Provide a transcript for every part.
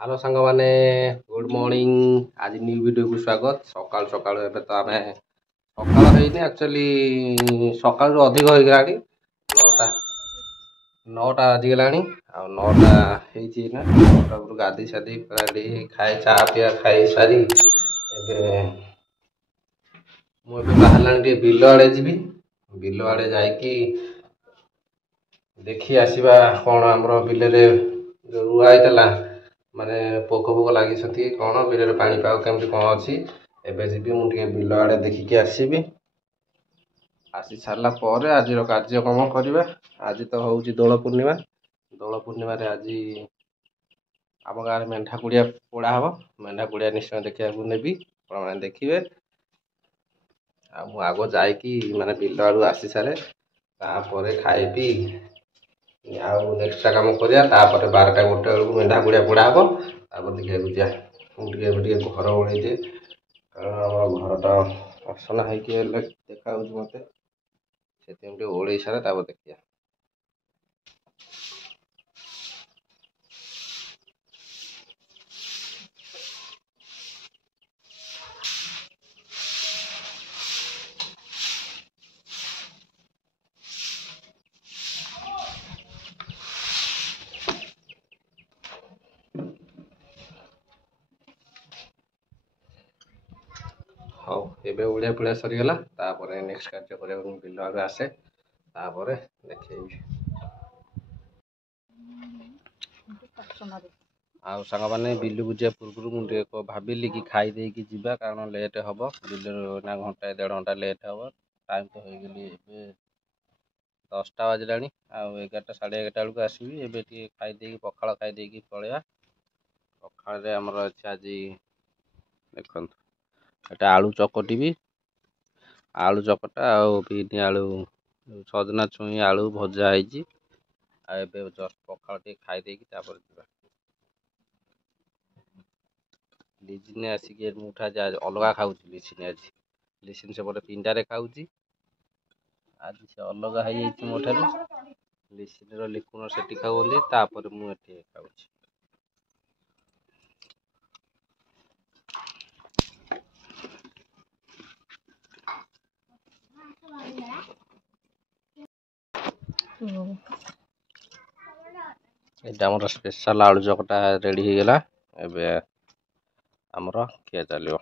Hello सांग माने good morning. आज न्यू वीडियो को स्वागत। सकाल सकाल एबे तो आमे सकाल हेइने एक्चुअली सकाल रो अधिक होई गलानी 9टा 9टा बाजी गलानी आ 9टा हेइची ना 9टा पर गादी शादी रेडी खाए चा पिया खाई सारी एबे मु एबे बाहरलानी बिलो आड़े जीवी। बिलो आड़े जाईकी देखी आसीबा कोन हमरो बिले रे रुआ आइतला माने पोक पोक लगी कौन बिल पापाग केमती कौन अच्छी एवं जी मुझे बिल आड़े देखिकी आसबि। आसी सारा पर आज कार्यक्रम करवा। आज तो हूँ दोल पूर्णिमा। दोल पूर्णिम आज आम गाँव मेढा कुड़िया पोड़ा हम। मेढा कुड़िया निश्चय देखा नेबी मैंने देखिए। आग जाकि माने बिल आड़ू आसी सारे तापर खाई नेक्स्ट कम करा 12टा 1टा बेलू मेढा कुड़िया पोड़ा हम। देखा जा मुझे घर ओल्ले दिए कारण आम घरटा असना होगी देखा मत से ओल्ले सारे देखिए। हाँ एबे ओलिया पिड़ा सरीगला नेक्स्ट कार्य कर बिल आगे आसे देखे आ सांग मैंने बिल को जा पूर्व मुझे भाविली कि खाई कि जीवा कारण लेट हम बिल ना घंटा 1.5 घंटा लेट हम। टाइम तो हो गली 10टा बाजला 11टा 11:30 बेलू आसबि। एबे खाई पखाड़ खाई पलैया। पखाड़ आमर अच्छे आज देखो एटा आलू चकटी आलू चकटा आनी आलू सजना छुई आलू भजा है। जस्ट पखाड़ खाई लिजिने आसिक मुठा अलग खाऊँ। लिसिने आज लिसिन से 3टारे खाऊँ आज से अलग हो मो ठार। लिसिन लिकुन से खाऊँ मुझे खाऊँ। एटा हमर स्पेशल आलू चकटा रेडी हो गला। एबे हमर किया चलियो।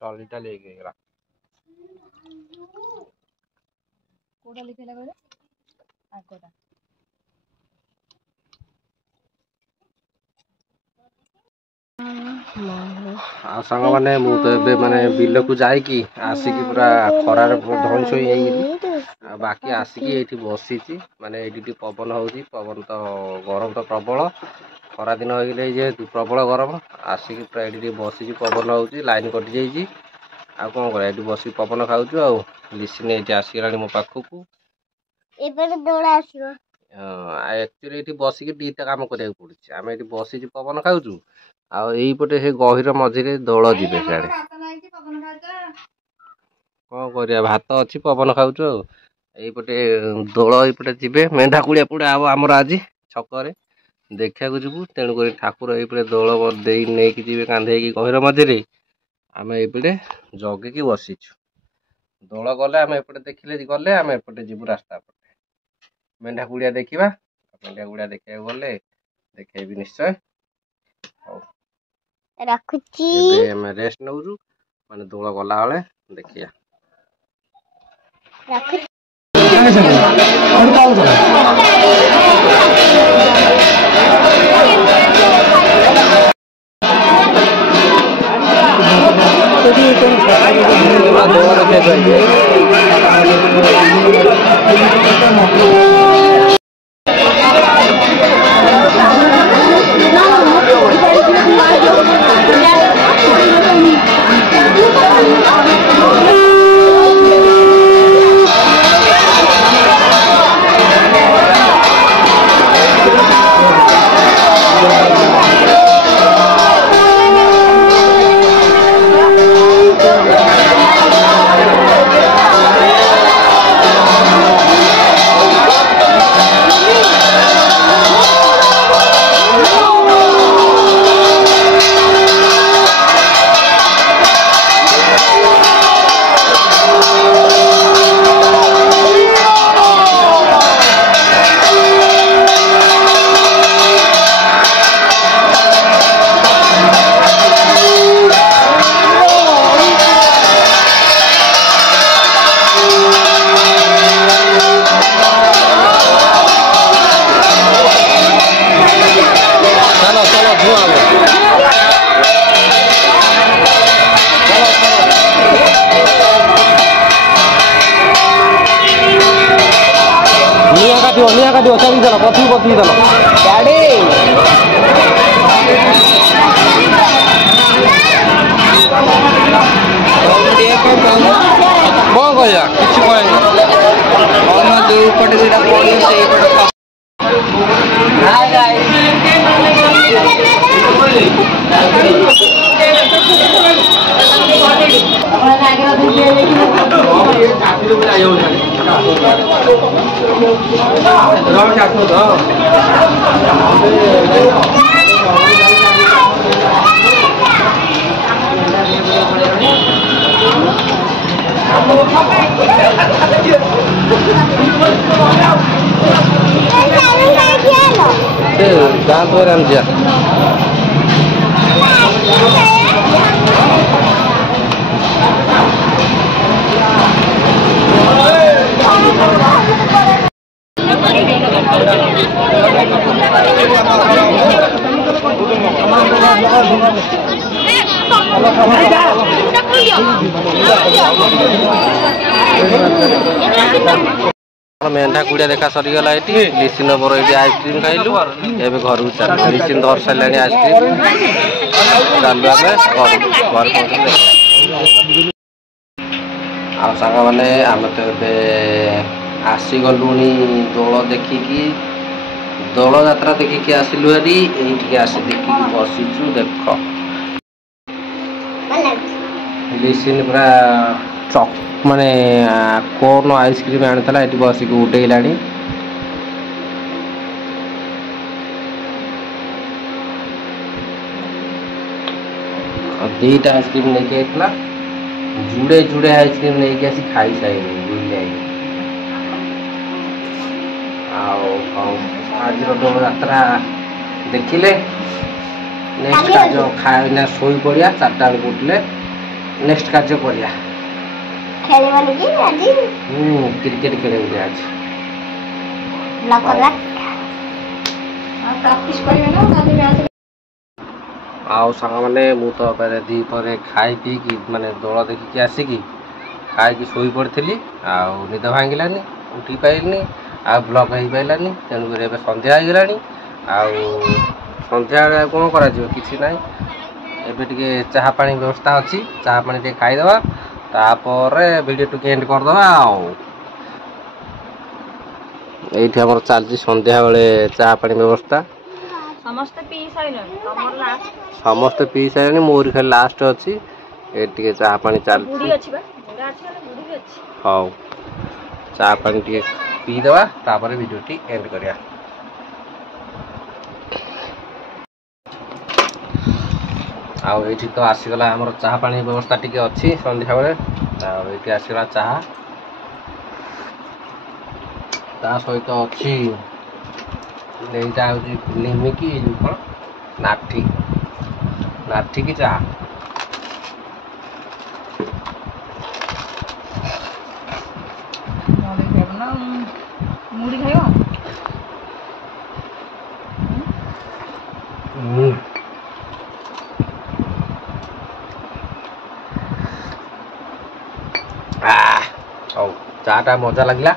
टॉलीटा लेके गला कोडा लिखेला गले आकोडा आ सांग माने मु तो एबे माने बिल को जाइकी आसिकी पूरा खरार धई सोई होई बाकी आसिकी एठी बसीची माने एठी पवन होउची। पवन तो गरम तो प्रबल खरा दिन हो गले जे प्रबल गरम आसिकी पूरा एठी बसीची पवन होउची। लाइन कटि जाइची आ कोन करे एठी बसी पवन खाउछु। आ लिसिन एठी आसीलानी मो पाखकू एबे दोड़ा आसीबो। एक्चुअली एठी बसीकी दीटा काम करिया पड़ुची। आमे एठी बसीची पवन खाउछु आ एईपटे से गहिर मझिरे दोल जीवे सियाड़े कौन करिया भात अच्छी पवन खाउछु। एईपटे दोल एईपटे जीवे मेढा कुड़िया पोड़ा हम आमर आज छकरे देखा जीवु। तेणुक ठाकुर एईपटे दोल दे नहीं जीवे कांधे गहिर मझिरे आम एपटे जगिकी बसीचु। दोल गले आम एपटे देखिले गले आम एपटे जीवु रास्ता पटे मेढा कुड़िया देखा। मेढा कुड़िया देखा गले देखेबी निश्चय। रखुची रेस्ट नौजु माने दोल गला बेले देखिया। ପଛୁଆ କାଟିବ ଚାରି ଚାଲ ପଛକୁ ଚାଲ ଗାଡ଼ି କଣ କହିବା କିଛି କହିନି ଯୋଉ ପଟେ ଯୋଉଟା ପଡ଼ିବ ସେଇପଟେ गाँ तो रामजिया मेंढा कुड़िया देखा सरीगला ये लिसिन बर ये आइसक्रीम खाइलु एवं घर को चल लिसिन धर सारे आइसक्रीम चलु आम घर सांग मैंने आम तो आसीगलु दोल देखिकी दोल यात्रा देखिकी आसिलु हेरी ये आसी देखिकी बसीचु देख लिसिन पूरा चक माने कौन आइसक्रीम आनी ये बसिक उठेला दीटा आइसक्रीम लेके जुड़े जुड़े आइसक्रीम लेके आसी खाई सारे बुझे आज डोल यात्रा देखिले नेक्स्ट कार्य खाना शोई पड़िया 4टा बेलू उठले नेक्स्ट कार्य करिया क्रिकेट खेले आज आउ सांग मैंने मु तो दी पर खाई पी माने दोल देखिकी आसिकी खाई शोई पड़ी आउ निद भांगिलानी उठी पाइलनी आ ब्लॉक हो पाइलानी तेणुक ए संध्या हो गलानी आउ संध्या कौन करा किसी ना एबे टिके चाहा पानी व्यवस्था अच्छी चाहा पानी टे खाईदवा तापर वीडियो टिके एंड करदवा ये आम चलती संध्या बेले चाहा पानी व्यवस्था समस्ते पी सारे मोर खाली लास्ट अच्छी ये चाहा पानी चलती हाँ चाहा पानी टे पीदवा तापर वीडियो टी एंड करिया आउ ये तो आसीगला आमर चाहा पानी व्यवस्था टी अच्छी संध्या बेले ये आसीगला चाहा ता सहित अच्छी यहीटा हूँ निमिकी कौन नाठी नाठी की चाहा मुड़ी खाइबो चाटा मजा लगला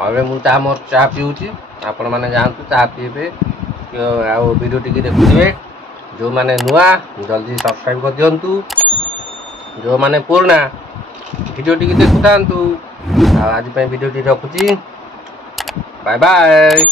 मुझे मोर चाह पीऊँगी आपण मैंने जातु चाह पीबे वीडियो टी देखुए जो मैंने नुआ जल्दी सब्सक्राइब कर दिंतु जो मैंने पुराना वीडियो टी देखु था आज वीडियो टी रखुची बाय बाय।